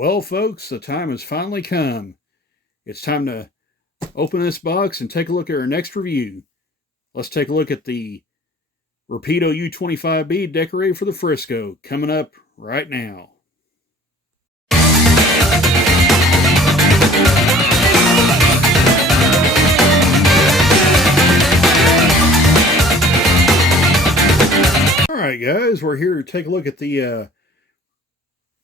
Well, folks, the time has finally come. It's time to open this box and take a look at our next review. Let's take a look at the Rapido U25B decorated for the Frisco, coming up right now. Alright guys, we're here to take a look at the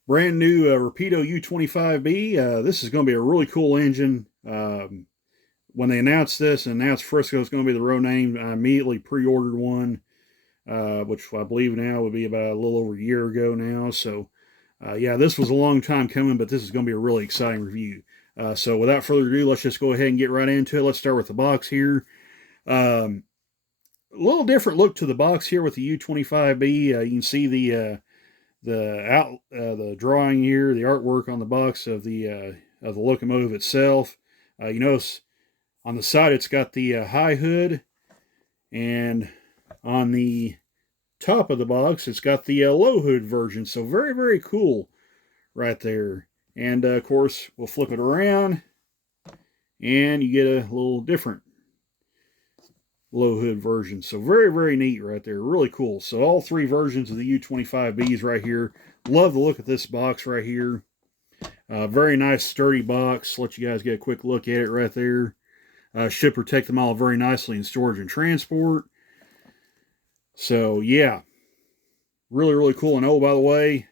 brand new Rapido U25B. This is going to be a really cool engine. When they announced this and announced Frisco is going to be the road name, I immediately pre-ordered one, which I believe now would be about a little over a year ago now. So, yeah, this was a long time coming, but this is going to be a really exciting review. So without further ado, let's just go ahead and get right into it. Let's start with the box here. A little different look to the box here with the U25B. You can see the drawing here, the artwork on the box of the locomotive itself. You notice on the side it's got the high hood, and on the top of the box it's got the low hood version. So very, very cool right there. And of course we'll flip it around and you get a little different low hood version. So very, very neat right there. Really cool. So all three versions of the U25Bs right here. Love the look at this box right here. Very nice sturdy box. Let you guys get a quick look at it right there. Should protect them all very nicely in storage and transport. So yeah, really, really cool. And oh, by the way,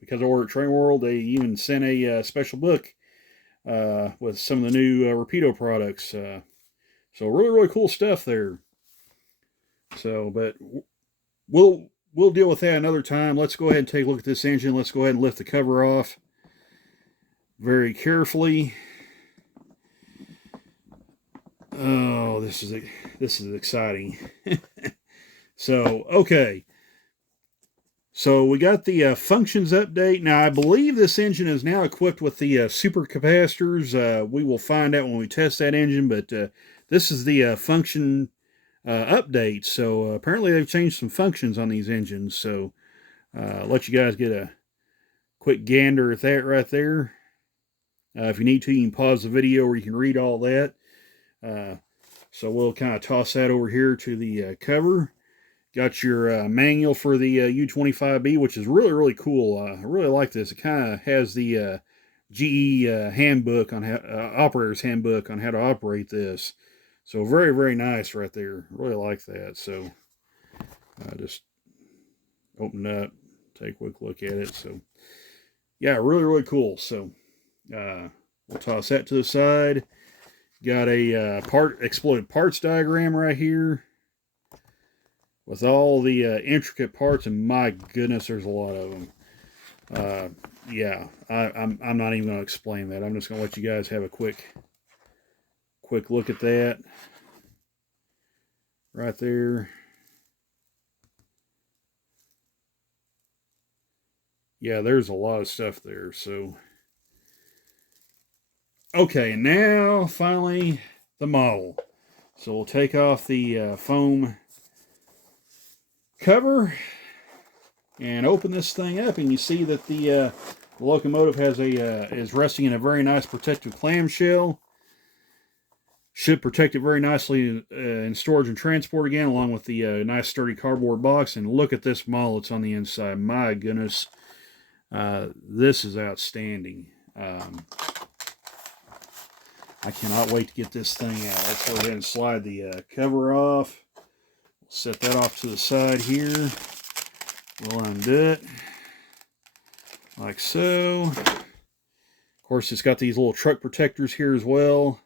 because I ordered at Train World, they even sent a special book with some of the new Rapido products. So really, really cool stuff there. So, but we'll deal with that another time. Let's go ahead and take a look at this engine. Let's go ahead and lift the cover off very carefully. Oh, this is exciting. So, okay. So we got the functions update. Now, I believe this engine is now equipped with the super capacitors. We will find out when we test that engine, but this is the function update. So apparently they've changed some functions on these engines. So let you guys get a quick gander at that right there. If you need to, you can pause the video or you can read all that. So we'll kind of toss that over here to the cover. Got your manual for the U25B, which is really, really cool. I really like this. It kind of has the GE handbook on how, operator's handbook on how to operate this. So very, very nice right there. Really like that. So just open it up, take a quick look at it. So yeah, really, really cool. So we'll toss that to the side. Got a exploded parts diagram right here with all the intricate parts, and my goodness, there's a lot of them. Yeah, I'm not even going to explain that. I'm just going to let you guys have a quick look at that right there. Yeah, there's a lot of stuff there. So, okay, now finally the model. So we'll take off the foam cover and open this thing up, and you see that the locomotive has is resting in a very nice protective clamshell. Should protect it very nicely in storage and transport again, along with the nice sturdy cardboard box. And look at this model that's on the inside. My goodness, this is outstanding. I cannot wait to get this thing out. Let's go ahead and slide the cover off. Set that off to the side here. We'll undo it like so. Of course, it's got these little truck protectors here as well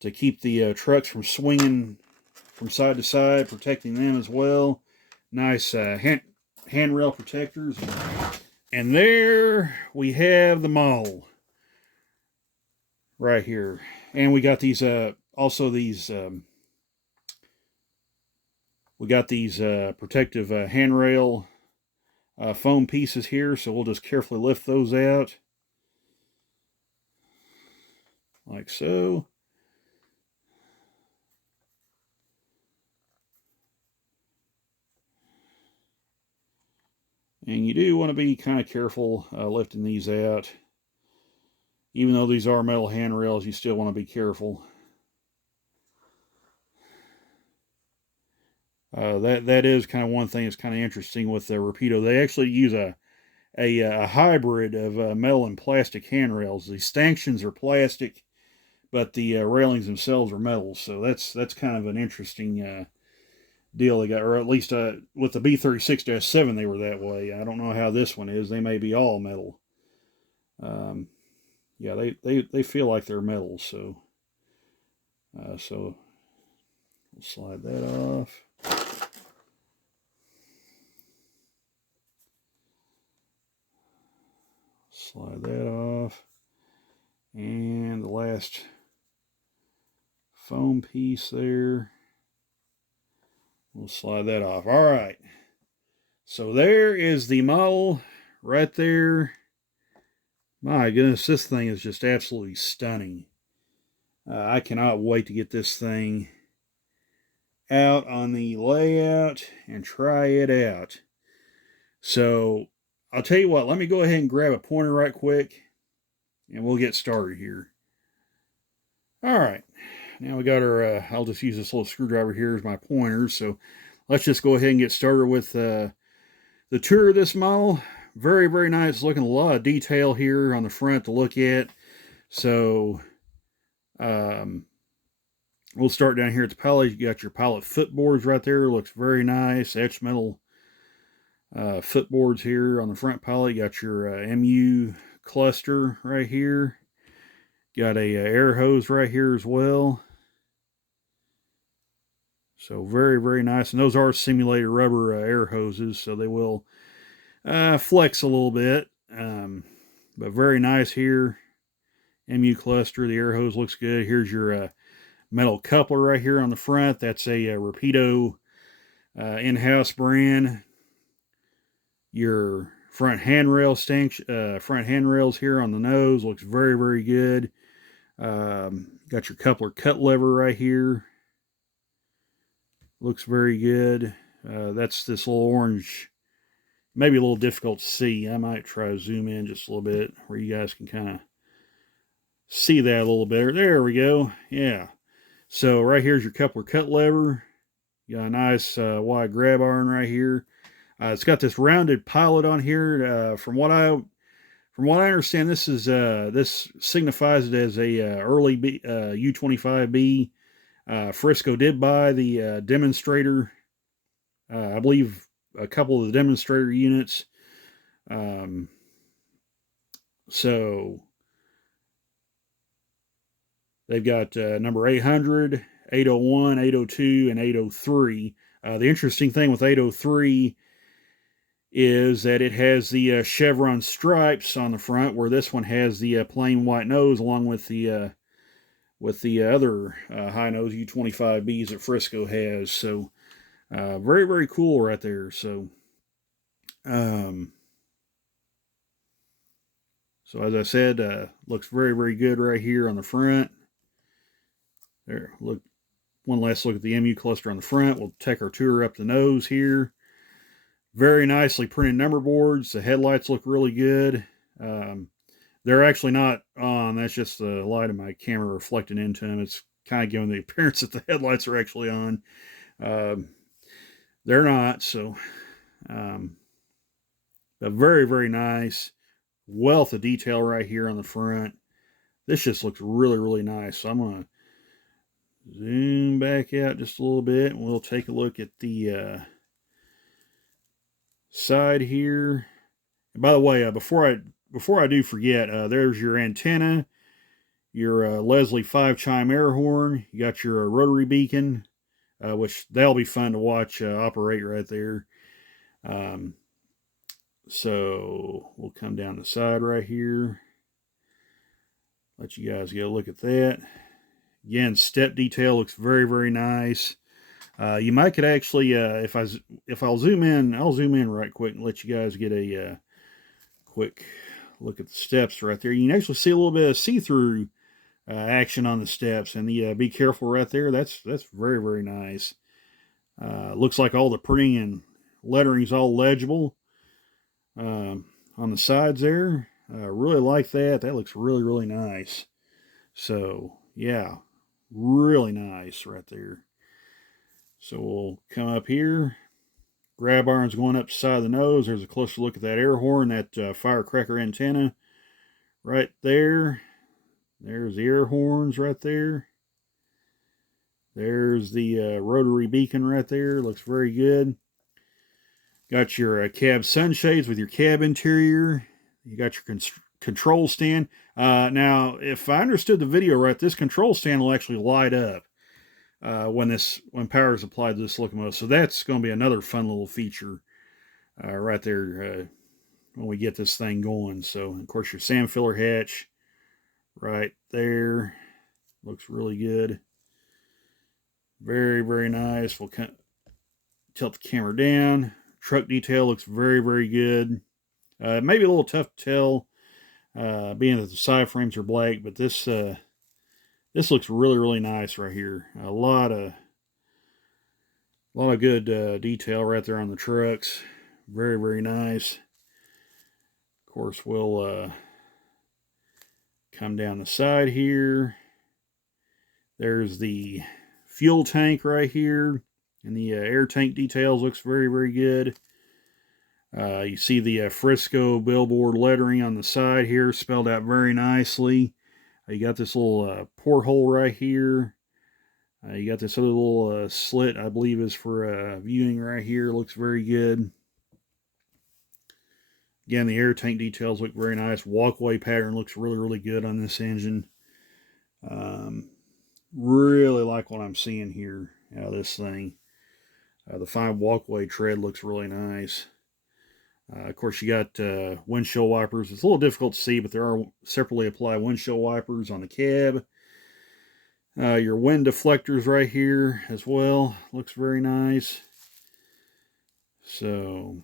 to keep the trucks from swinging from side to side, protecting them as well. Nice handrail protectors. And there we have the model right here. And we got these also these we got these protective handrail foam pieces here, so we'll just carefully lift those out like so. And you do want to be kind of careful lifting these out. Even though these are metal handrails, you still want to be careful. That is kind of one thing that's kind of interesting with the Rapido. They actually use a hybrid of metal and plastic handrails. The stanchions are plastic, but the railings themselves are metal. So that's kind of an interesting deal they got, or at least with the B36-7 they were that way. I don't know how this one is. They may be all metal. Yeah, they feel like they're metal. So we'll slide that off. Slide that off. And the last foam piece there. We'll slide that off. All right. So there is the model right there. My goodness, this thing is just absolutely stunning. I cannot wait to get this thing out on the layout and try it out. So I'll tell you what, let me go ahead and grab a pointer right quick and we'll get started here. All right. Now we got our, I'll just use this little screwdriver here as my pointer. So let's just go ahead and get started with the tour of this model. Very, very nice looking. A lot of detail here on the front to look at. So we'll start down here at the pallet. You got your pallet footboards right there. Looks very nice. Etched metal footboards here on the front pallet. You got your MU cluster right here. Got a air hose right here as well. So very, very nice. And those are simulated rubber air hoses, so they will flex a little bit. But very nice here. MU cluster. The air hose looks good. Here's your metal coupler right here on the front. That's a Rapido in-house brand. Your front handrail front handrails here on the nose looks very, very good. Got your coupler cut lever right here. Looks very good. That's this little orange, maybe a little difficult to see. I might try to zoom in just a little bit where you guys can kind of see that a little better. There we go. Yeah. So right here's your coupler cut lever. You got a nice wide grab iron right here. It's got this rounded pilot on here. From what I understand, this is this signifies it as a early U25B. Frisco did buy the demonstrator. I believe a couple of the demonstrator units. So they've got number 800, 801, 802, and 803. The interesting thing with 803 is that it has the chevron stripes on the front, where this one has the plain white nose, along with the other high nose U25Bs that Frisco has. So very, very cool right there. So so as I said, looks very, very good right here on the front. There, look, one last look at the MU cluster on the front. We'll take our tour up the nose here. Very nicely printed number boards. The headlights look really good. They're actually not on. That's just the light of my camera reflecting into them. It's kind of giving the appearance that the headlights are actually on. They're not. So, but very, very nice. Wealth of detail right here on the front. This just looks really, really nice. So I'm going to zoom back out just a little bit, and we'll take a look at the side here. And by the way, before I do forget, there's your antenna, your Leslie 5-chime air horn. You got your rotary beacon, which that'll be fun to watch operate right there. So we'll come down the side right here. Let you guys get a look at that. Again, step detail looks very, very nice. You might could actually, if I'll zoom in, I'll zoom in right quick and let you guys get a quick look at the steps right there. You can actually see a little bit of see-through action on the steps, and the be careful right there. That's very, very nice. Looks like all the printing and lettering is all legible. on the sides there. Really like that. That looks really, really nice. So, yeah, really nice right there. So we'll come up here. Grab irons going up the side of the nose. There's a closer look at that air horn, that firecracker antenna right there. There's the air horns right there. There's the rotary beacon right there. Looks very good. Got your cab sunshades with your cab interior. You got your control stand. Now, if I understood the video right, this control stand will actually light up when power is applied to this locomotive. So that's going to be another fun little feature right there when we get this thing going. So, of course, your sand filler hatch right there. Looks really good. Very, very nice. We'll tilt the camera down. Truck detail looks very, very good. Maybe a little tough to tell, being that the side frames are black, but this looks really, really nice right here. A lot of good detail right there on the trucks. Very, very nice. Of course, we'll come down the side here. There's the fuel tank right here, and the air tank details looks very, very good. You see the Frisco billboard lettering on the side here, spelled out very nicely. You got this little porthole right here. You got this other little slit, I believe is for viewing right here. Looks very good. Again, the air tank details look very nice. Walkway pattern looks really, really good on this engine. Really like what I'm seeing here out of this thing. The fine walkway tread looks really nice. Of course, you got windshield wipers. It's a little difficult to see, but there are separately applied windshield wipers on the cab. Your wind deflectors right here as well. Looks very nice. So,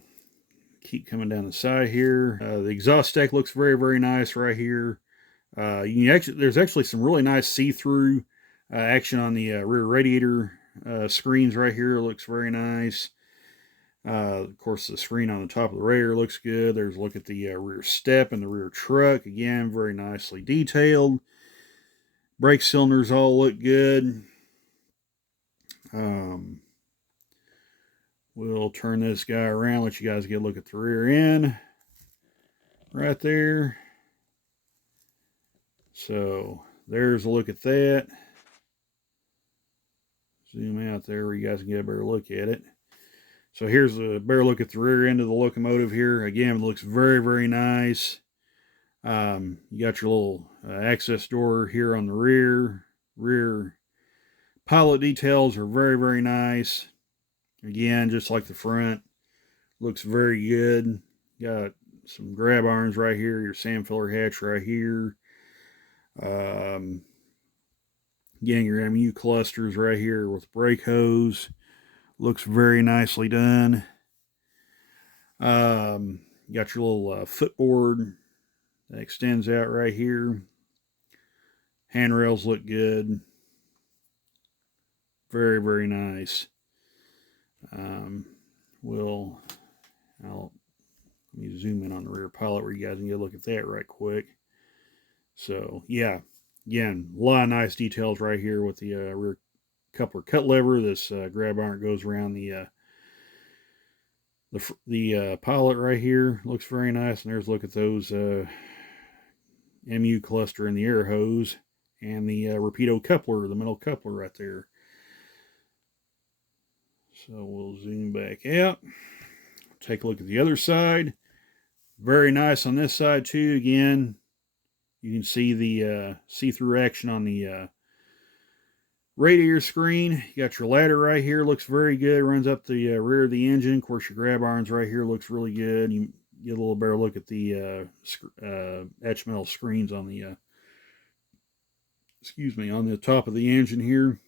keep coming down the side here. The exhaust deck looks very, very nice right here. There's actually some really nice see-through action on the rear radiator screens right here. It looks very nice. Of course, the screen on the top of the radiator looks good. There's a look at the rear step and the rear truck. Again, very nicely detailed. Brake cylinders all look good. We'll turn this guy around, let you guys get a look at the rear end right there. So there's a look at that. Zoom out there where you guys can get a better look at it. So here's a better look at the rear end of the locomotive here. Again, it looks very, very nice. You got your little access door here on the rear. Rear pilot details are very, very nice. Again, just like the front. Looks very good. Got some grab irons right here. Your sand filler hatch right here. Again, your MU clusters right here with brake hose. Looks very nicely done. Got your little footboard that extends out right here. Handrails look good. Very, very nice. Let me zoom in on the rear pilot where you guys can get a look at that right quick. So, yeah. Again, a lot of nice details right here with the rear coupler cut lever. This grab iron goes around the pilot right here. Looks very nice. And there's a look at those MU cluster and the air hose and the Rapido coupler, the metal coupler right there. So we'll zoom back out. Take a look at the other side. Very nice on this side too. Again, you can see the see-through action on the radiator screen. You got your ladder right here. Looks very good. Runs up the rear of the engine. Of course, your grab irons right here looks really good. You get a little better look at the etched metal screens on the on the top of the engine here.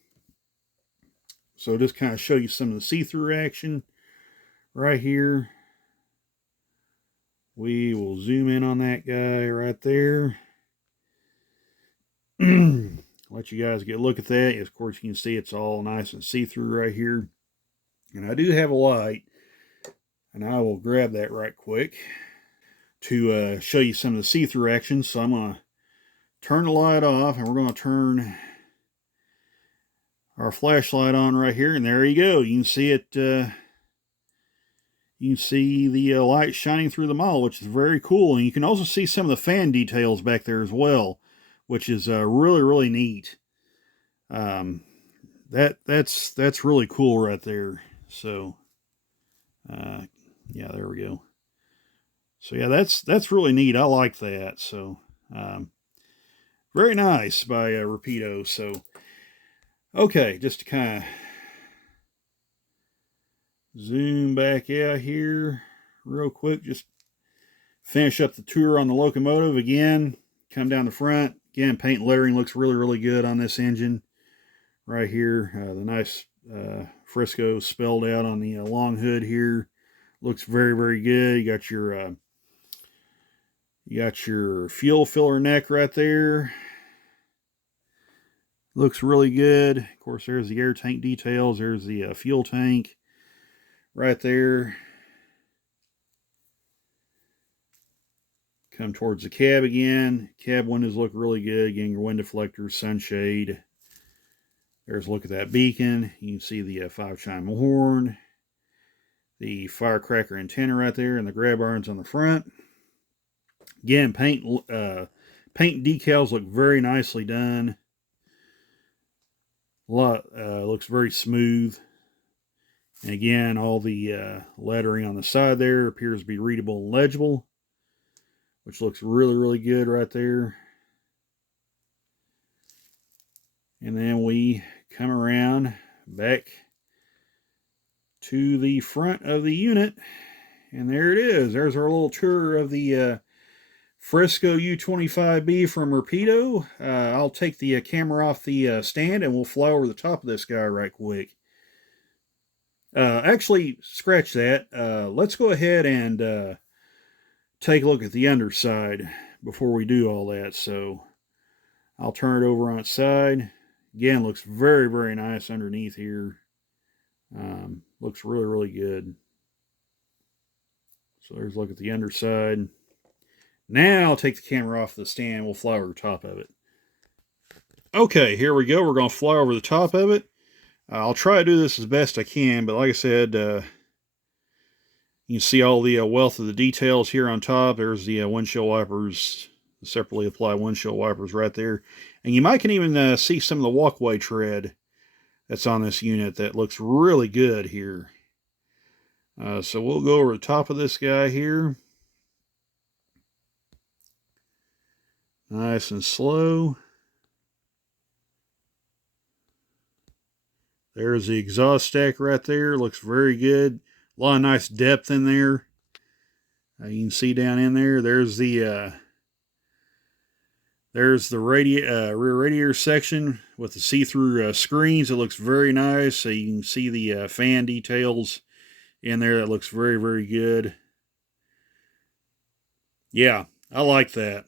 So just kind of show you some of the see-through action right here. We will zoom in on that guy right there. Let you guys get a look at that. Of course, you can see it's all nice and see-through right here. And I do have a light, and I will grab that right quick. to show you some of the see-through action. So I'm going to turn the light off, and we're going to turn our flashlight on right here, and there you go. You can see it. You can see the light shining through the model, which is very cool. And you can also see some of the fan details back there as well, which is really, really neat. That's really cool right there. So, yeah, there we go. So yeah, that's really neat. I like that. So, very nice by Rapido. So, okay, just to kind of zoom back out here real quick, just finish up the tour on the locomotive again. Come down the front again. Paint and lettering looks really, really good on this engine right here. The nice Frisco spelled out on the long hood here looks very, very good. You got your fuel filler neck right there. Looks really good. Of course, there's the air tank details. There's the fuel tank right there. Come towards the cab again. Cab windows look really good. Again, your window deflectors, sunshade. There's a look at that beacon. You can see the 5-chime horn. The firecracker antenna right there, and the grab irons on the front. Again, paint decals look very nicely done. Looks very smooth. And again, all the lettering on the side there appears to be readable and legible, which looks really, really good right there. And then we come around back to the front of the unit, and there it is. There's our little tour of the Frisco U25B from Rapido. I'll take the camera off the stand, and we'll fly over the top of this guy right quick. Actually, scratch that. Let's go ahead and take a look at the underside before we do all that. So I'll turn it over on its side. Again, looks very, very nice underneath here. Looks really, really good. So there's a look at the underside. Now I'll take the camera off the stand. We'll fly over the top of it. Okay, here we go. We're going to fly over the top of it. I'll try to do this as best I can, but like I said, you can see all the wealth of the details here on top. There's the windshield wipers, the separately applied windshield wipers right there. And you might can even see some of the walkway tread that's on this unit that looks really good here. So we'll go over the top of this guy here. Nice and slow. There's the exhaust stack right there. Looks very good. A lot of nice depth in there. You can see down in there. There's the rear radiator section with the see-through screens. It looks very nice. So you can see the fan details in there. That looks very, very good. Yeah, I like that.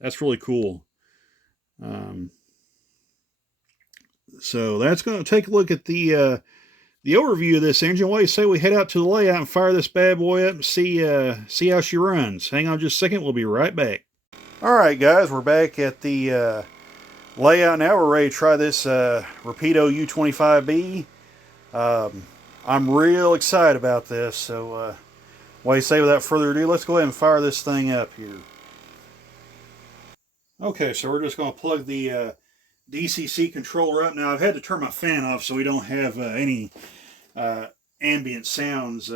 That's really cool. So that's going to take a look at the overview of this engine. What do you say we head out to the layout and fire this bad boy up and see how she runs? Hang on just a second. We'll be right back. All right, guys, we're back at the layout now. We're ready to try this Rapido U25B. I'm real excited about this. So what do you say without further ado, let's go ahead and fire this thing up here. Okay, so we're just going to plug the DCC controller up. Now, I've had to turn my fan off so we don't have any ambient sounds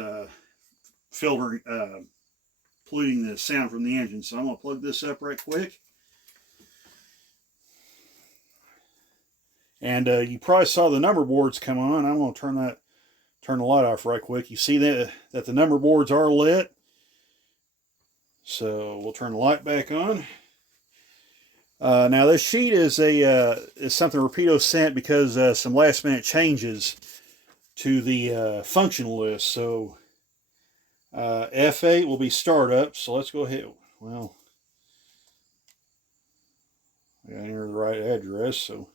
filtering, polluting the sound from the engine. So I'm going to plug this up right quick. And you probably saw the number boards come on. I'm going to turn the light off right quick. You see that the number boards are lit. So we'll turn the light back on. Now this sheet is something Rapido sent because some last minute changes to the function list. So F8 will be startup. So let's go ahead. Well, I gotta enter the right address. So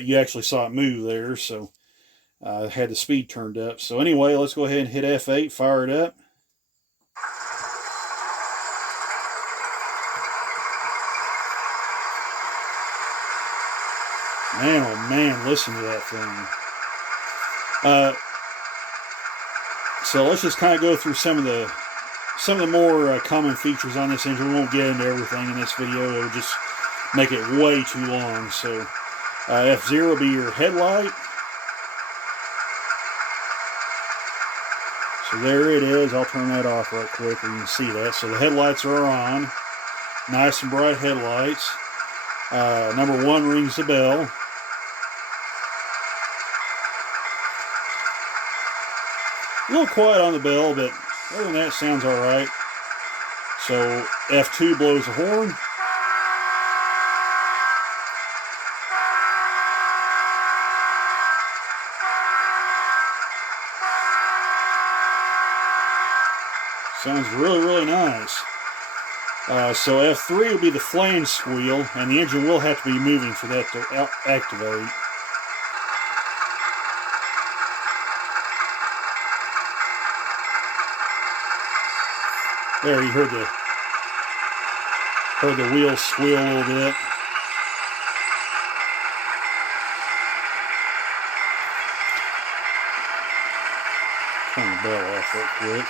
you actually saw it move there. So I had the speed turned up. So anyway, let's go ahead and hit F8, fire it up. Man, oh man, listen to that thing. So let's just kind of go through some of the more common features on this engine. We won't get into everything in this video. It would just make it way too long. So F0 will be your headlight. So there it is. I'll turn that off right quick so you can see that. So the headlights are on. Nice and bright headlights. Number 1 rings the bell. A little quiet on the bell, but other than that, sounds alright. So F2 blows the horn. Sounds really, really nice. So F3 will be the flange squeal, and the engine will have to be moving for that to activate. There, you heard the wheels squeal a little bit. Turn the bell off real quick.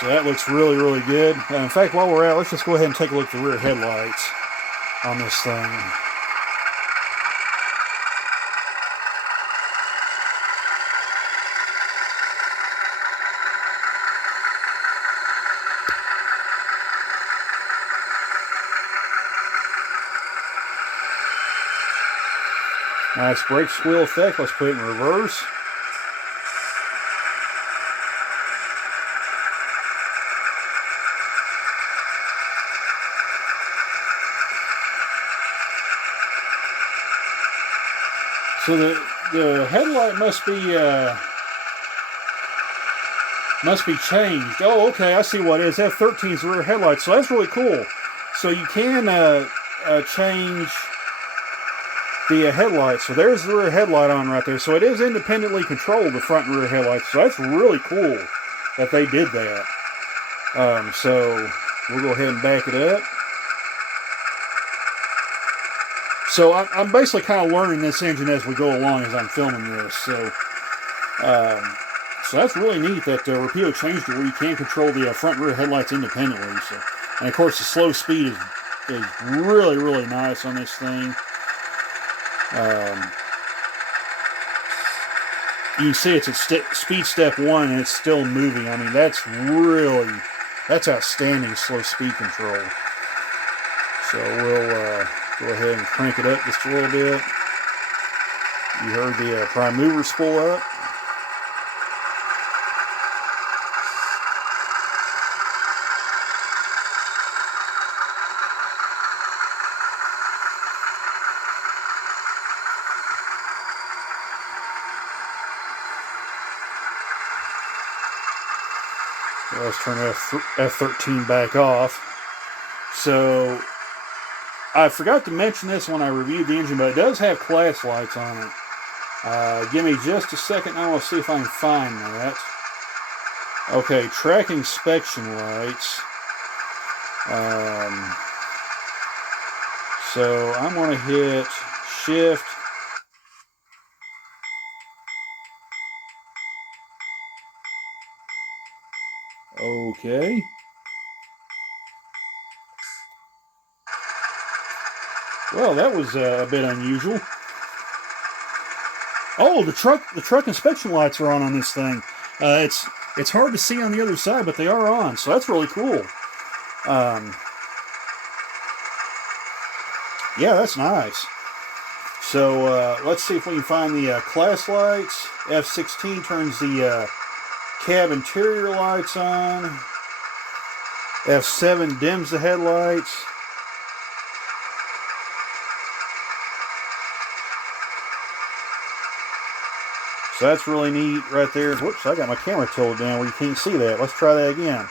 So that looks really, really good. In fact, while we're at, let's just go ahead and take a look at the rear headlights on this thing. Nice brake squeal effect. Let's put it in reverse. So the headlight must be changed. Oh, okay, I see what it is. F13 is the rear headlight, so that's really cool. So you can change the headlights. So there's the rear headlight on right there. So it is independently controlled, the front and rear headlights. So that's really cool that they did that. So we'll go ahead and back it up. So I'm basically kind of learning this engine as we go along as I'm filming this. So that's really neat that Rapido changed it where you can control the front and rear headlights independently. So, and of course the slow speed is really, really nice on this thing. You can see it's at speed step 1 and it's still moving. I mean, that's outstanding slow speed control. So we'll go ahead and crank it up just a little bit. You heard the prime mover spool up. Let's turn F13 back off. So I forgot to mention this when I reviewed the engine, but it does have class lights on it. Give me just a second. I want to see if I can find that. Okay, track inspection lights. So I'm going to hit shift. Okay. Well, that was a bit unusual. Oh, the truck inspection lights are on this thing. It's hard to see on the other side, but they are on, so that's really cool. Yeah, that's nice. So let's see if we can find the class lights. F16 turns the cab interior lights on. F7 dims the headlights. So that's really neat right there. Whoops, I got my camera tilted down where you can't see that. Let's try that again.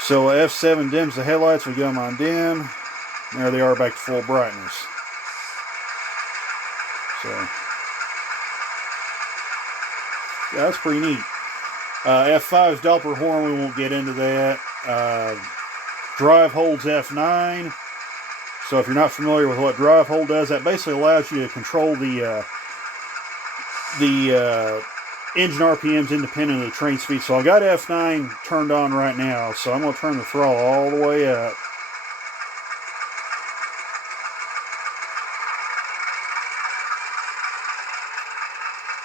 So F7 dims the headlights. We get them on dim. There they are back to full brightness. So that's pretty neat. F5's Doppler horn, we won't get into that. Drive holds F9. So if you're not familiar with what drive hold does, that basically allows you to control the engine RPMs independent of the train speed. So I got F9 turned on right now, so I'm going to turn the throttle all the way up.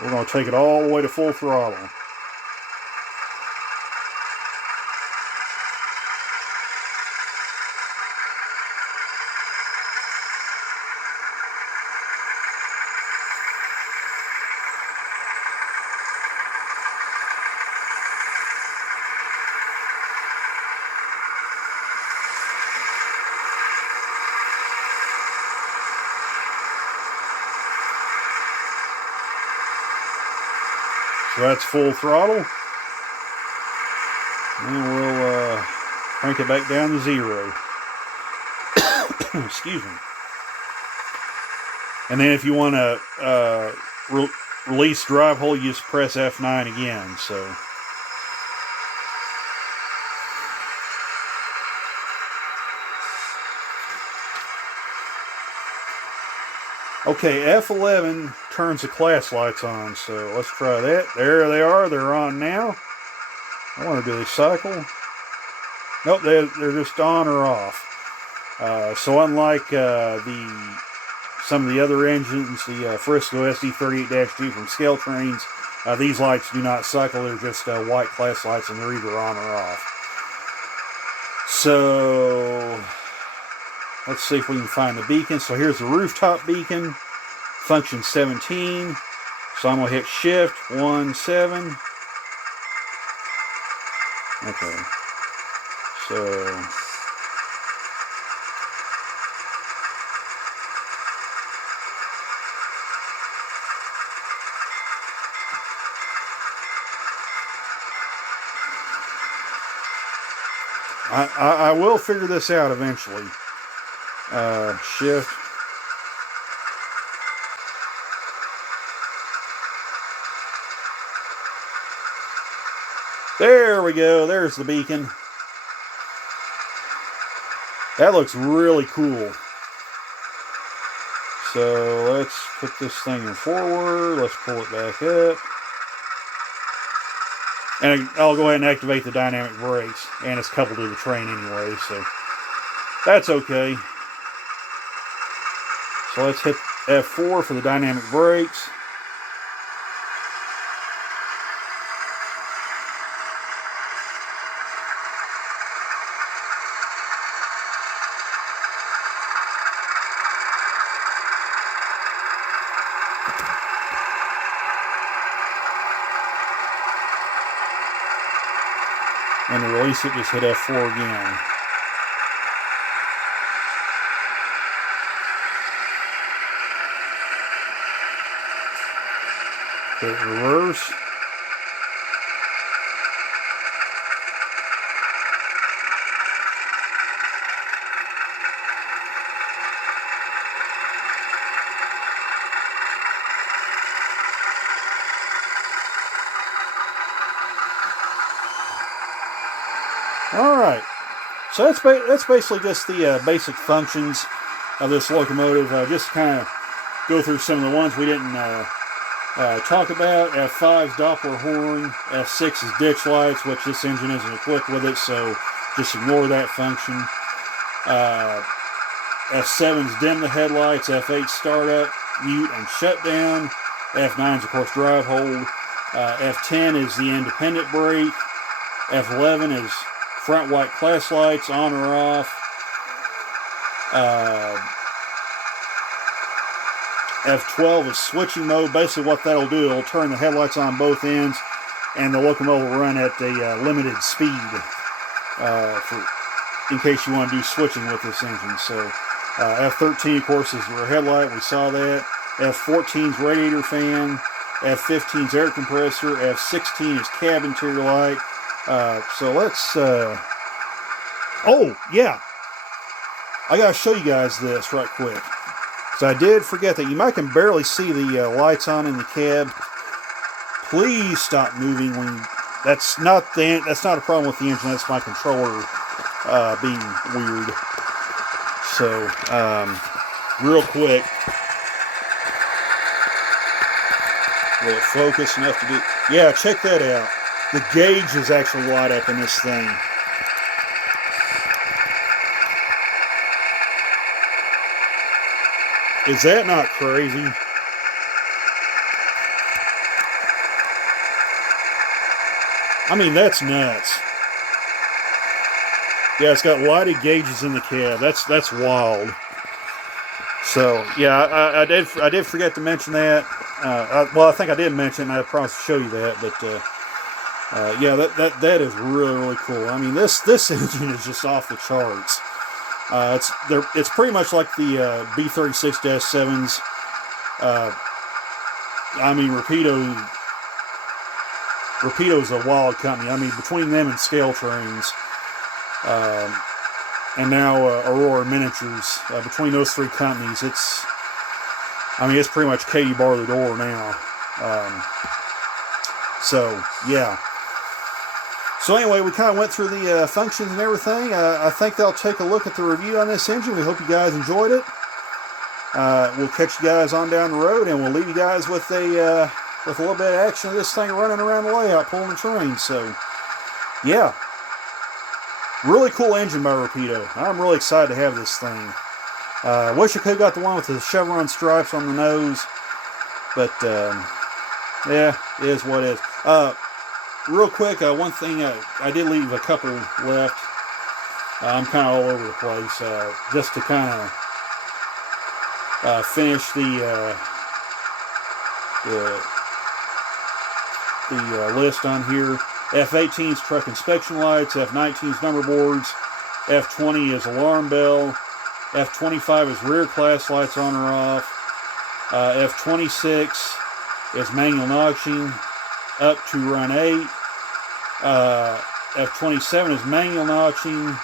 We're going to take it all the way to full throttle. So that's full throttle. And we'll crank it back down to 0. Excuse me. And then if you want to release drive hold, you just press F9 again. So okay, F11 turns the class lights on, so let's try that. There they are, they're on now. I wonder, do they cycle? Nope, they're just on or off. So unlike some of the other engines, the Frisco SD38-G from Scale Trains, these lights do not cycle, they're just white class lights, and they're either on or off. So let's see if we can find the beacon. So here's the rooftop beacon, function 17. So I'm going to hit shift 1, 7. Okay. So I will figure this out eventually. Shift. There we go. There's the beacon. That looks really cool. So let's put this thing in forward. Let's pull it back up. And I'll go ahead and activate the dynamic brakes. And it's coupled to the train anyway, so that's okay. So let's hit F4 for the dynamic brakes. And to release it, just hit F4 again. Hit reverse. All right, so that's basically just the basic functions of this locomotive. Just kind of go through some of the ones we didn't talk about. F5's Doppler horn, F6 is ditch lights, which this engine isn't equipped with it, so just ignore that function. F7's dim the headlights, F8 startup, mute, and shutdown. F9's, of course, drive hold. F10 is the independent brake. F11 is front white class lights, on or off. F12 is switching mode. Basically what that'll do, it'll turn the headlights on both ends, and the locomotive will run at a limited speed in case you want to do switching with this engine. So F13, of course, is the rear headlight. We saw that. F14 is radiator fan. F15 is air compressor. F16 is cab interior light. So let's, oh, yeah. I gotta show you guys this right quick. So I did forget that. You might can barely see the lights on in the cab. please stop moving when you, that's not a problem with the engine. That's my controller being weird. So, real quick, will it focus enough to do? Yeah, check that out. The gauge is actually light up in this thing. Is that not crazy? I mean, that's nuts. Yeah, it's got lighted gauges in the cab. That's wild. So yeah, I did forget to mention that. Well, I think I did mention. I promised to show you that, but yeah, that is really cool. I mean, this engine is just off the charts. It's pretty much like the B36-7s. I mean, Rapido's a wild company. I mean, between them and Scale Trains, and now Aurora Miniatures, between those three companies, it's pretty much Katie bar the door now. So yeah. So anyway, we kind of went through the functions and everything. I think they'll take a look at the review on this engine. We hope you guys enjoyed it. We'll catch you guys on down the road, and we'll leave you guys with a little bit of action of this thing running around the layout, pulling the train. So, yeah. Really cool engine by Rapido. I'm really excited to have this thing. Wish I could have got the one with the chevron stripes on the nose. But, yeah, it is what it is. Real quick, one thing, I did leave a couple left. I'm kind of all over the place. Just to kind of finish the list on here. F-18's truck inspection lights, F-19's number boards, F-20 is alarm bell, F-25 is rear class lights on or off, F-26 is manual notching up to run 8, F-27 is manual notching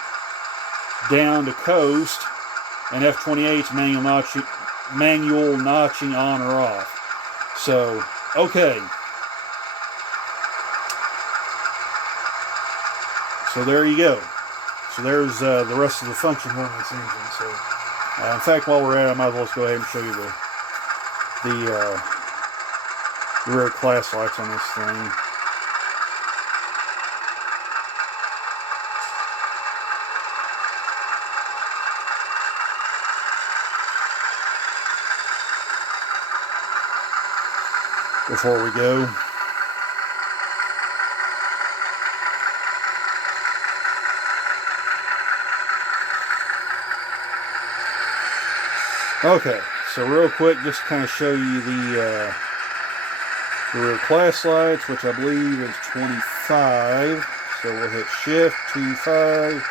down to coast, and F-28 is manual notching on or off. So, okay. So there you go. So there's the rest of the functions on this engine. So, in fact, while we're at it, I might as well just go ahead and show you the rear class lights on this thing. Before we go. Okay, so real quick, just to kind of show you the rear class lights, which I believe is 25. So we'll hit shift, 25.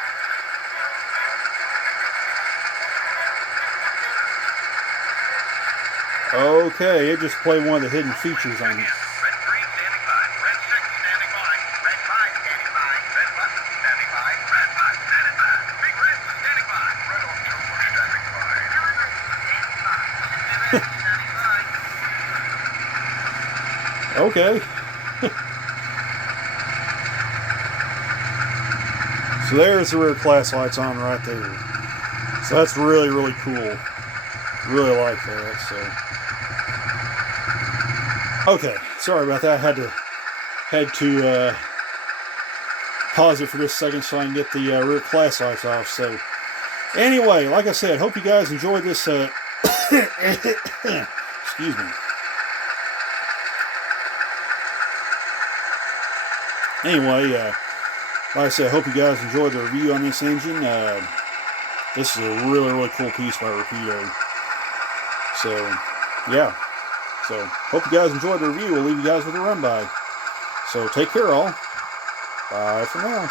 Okay, it just played one of the hidden features on it. Okay. So there's the rear class lights on right there. So that's really cool. Really like that. So okay, sorry about that. I had to pause it for just a second so I can get the rear class lights off. So anyway, like I said, hope you guys enjoyed this. Excuse me. Anyway, like I said, I hope you guys enjoyed the review on this engine. This is a really cool piece by Rapido. So, yeah. So, hope you guys enjoyed the review. We'll leave you guys with a run by. So, take care, all. Bye for now.